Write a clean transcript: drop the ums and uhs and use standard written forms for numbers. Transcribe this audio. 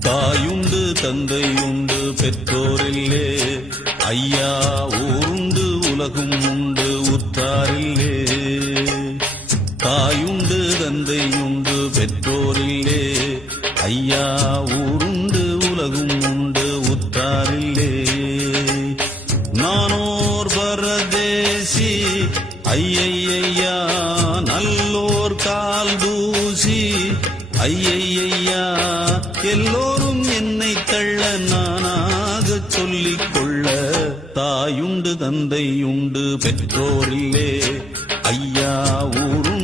தாயுண்டு தந்தையுண்டு பெற்றோரில்லே, ஐயா ஊருண்டு உலகும் உண்டு உற்றாரில்லே. தாயுண்டு தந்தையுண்டு பெற்றோரில்லே, ஐயா ஊருண்டு உலகும் உண்டு உற்றாரில்லே. நானோர் பரதேசி ஐயையா, நல்லோர் கால் தூசி ஐயையா, எல்லோரும் என்னை தள்ள நானாக சொல்லிக் கொள்ள. தாயுண்டு தந்தையுண்டு பெற்றோரில்லே, ஐயா ஊரும்